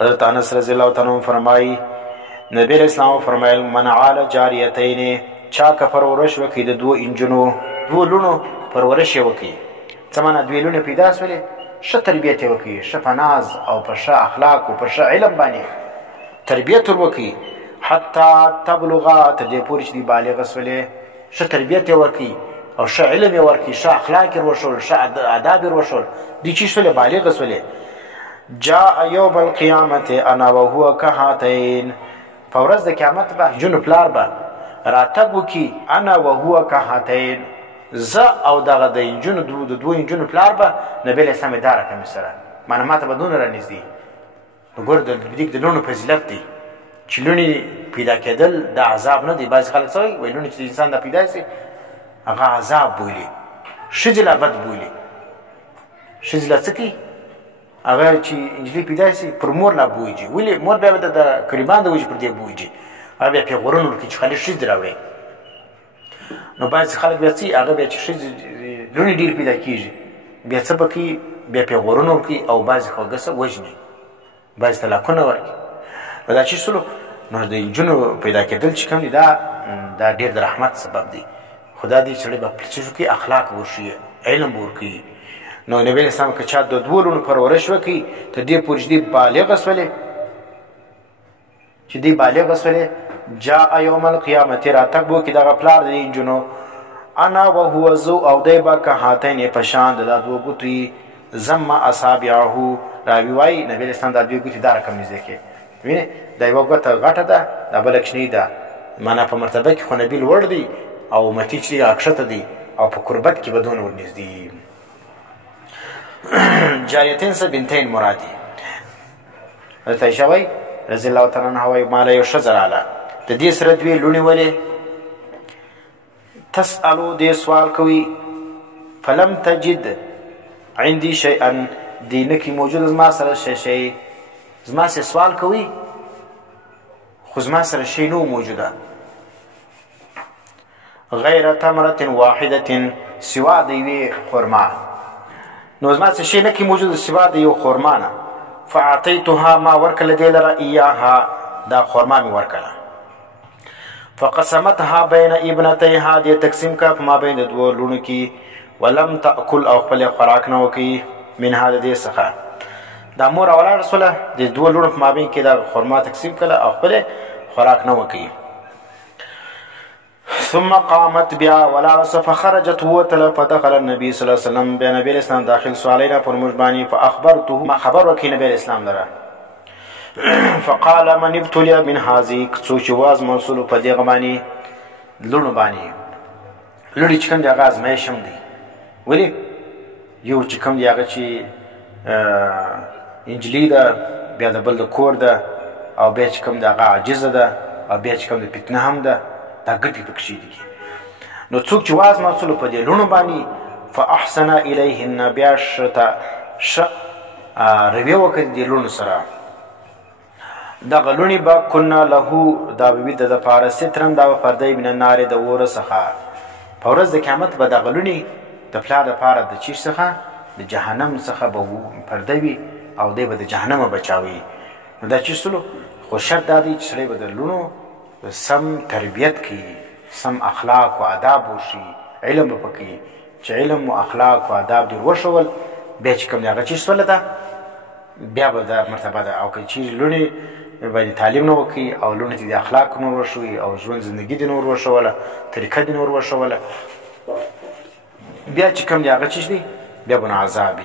حضرت انس رضی الله تعالی عنہ فرمایي نبی علیہ السلام فرمایل من عال جاریتین چا که پرورش وکړي د دوو انجونو دوو لوڼو پرورش یې وکړي څه معنا دوې لوڼې پیدا سولې ښه تربیت یې وکړي ښه په ناز او په ښه اخلاقو په ښه علم باندې تربیت ور وکړي حتی تبلغا تر دې پورې چې دوی بالغه سولې ښه تربیت یې ورکړي او ښه علم یې ورکړي ښه اخلاق یې وروښول ښه آداب یې وروښول دوی چې سولې بالغه سولې جاء یوم القیامت انا وهو کهاتین په ورځ د قیامت به جنو پلار به راتګ وکړي انا وهو کهاتین زه او دغه د انجونو د دوو انجونو پلار به نبی علیه السلام یې دا رقم سره معنی ما ته به دونه رانږدې نو ګوره د لوڼو فضیلت دی چې لوڼې پیدا کېدل دا عذاب نه دی بعضې خلک څه وایي لوڼې چې د انسان دا پیدا شي هغه عذاب بولي ښځې لا بد بولي ښځې لا څه کوي هغه چې نجلۍ پیدا شي پر مور لا بویږي ولې مور بیا به د کریمان د وجې پر دې بویږي هغه بیا پیغورونه ورکوي چې خالي ښځې راوړئ نو بعضې خلک بیا څه هغه بیا چې ښځې لوڼې ډېرې پیدا کېږي بیا څه به کوي بیا پیغورونه ورکوي او بعضې خلک څه وژني بعضې طلاقونه ورکوي نو دا چې سلو نو د نجونو پیدا کېدل چې کوم دي دا ډېر د رحمت سبب دی خو دا دی سړی به څه وکړي اخلاق به وښیي علم به ورکوي نو نبی علیه السلام که چا د دوو لوڼو پرورش وکړي تر دې پورې چې دوی بالغه سولې چې دوی بالغه سولې جاء یوم القیامت راتګ به وکړي دغه پلار د دې نجونو انا وهو زو او دی به کهاتین په شان د دا دوه ګوتې ضم اصابعه راوي وایي نبی علیه السلام دا دوې ګوتې دا رقم نږدې کړې وینې دا یوه ګوته غټه ده دا بله کوچنۍ ده معنا په مرتبه کې خو نبي لوړ دی او متي چې دی هغه ښکته دی او په قربت کې به دونه ورنږدې جاریتین څه بنتین مرادي حضرت عایشه وایي رضی الله تعالی عنها وایي ما له یو ښځه راغله د دې سره دوې لوڼې ولې تسألو دې سوال کوي فلم تجد عندي شیئا دې نه کې موجود زما سره شی زما سره سوال کوي خو زما سره شی نه موجوده غیر تمرة واحدة سوا د یوې خرما نو زما څه شی نه کې موجود سوا د یو خرما نه فاعطیتها ما ورکړله دې لره ایاها دا خرما مې ورکړله فقسمتها بین ابنتیها دې تقسیم کړه په مابین د دوو لوڼو کې ولم تأکل او خپل خوراک نه وکړي منها د دې څخه دا مور اولاړه سوله د دوو لوڼو په مابین کې دا خرما تقسیم کړله او خپل خوراک نه وکړي ثم قامت بیا ولا فخرجت وتل فدخل النبي صلى الله عليه وسلم بیا نبی اسلام داخل سوالینا پر موږ باندې فاخبرته ما خبر وکړي نبی اسلام لره فقال من ابتلي من هذه څوک واز منصول په دې غمانی لونو باندې لړی چې کوم دی هغه ازمایښت هم دی ولې یو چې کوم دی هغه چې انجلی ده بیا د بل د کور ده او بیا چې کوم دی هغه عاجزه ده او بیا چې کوم دی فتنه هم ده دا ګټې پکښې دي نو څوک چې واز منصول په دې لونو باندې فاحسن الیهن بیا ښه رویه وکړي دې لونو سره دغه لوڼې به کنه له دا به وي د دپاره سترن دا به پردی من النارې د اوره څخه په ورځ د قیامت به دغه لوڼې د پلار دپاره د چیش څخه د جهنم څخه به پرده وي او دی به د جهنمه بچاوي نو دا چې سلو خو شرط دا دی چې سړی به د لوڼو سم تربیت کوي سم اخلاق و آداب وشي علم به پکوي چې علم و اخلاق و آداب ډېر وښول بیا چې کوم دی هغه چیز سوله ده بیا به دا مرتبه ده او که چیرې لوڼې باندې تعلیم نه وکړي او لوڼو ته د اخلاق نور وښوي او ژوند زندګي دې نور وښوله طریقه دې نور وښوله بیا چې کوم دی هغه چیز دی بیا به نو عذاب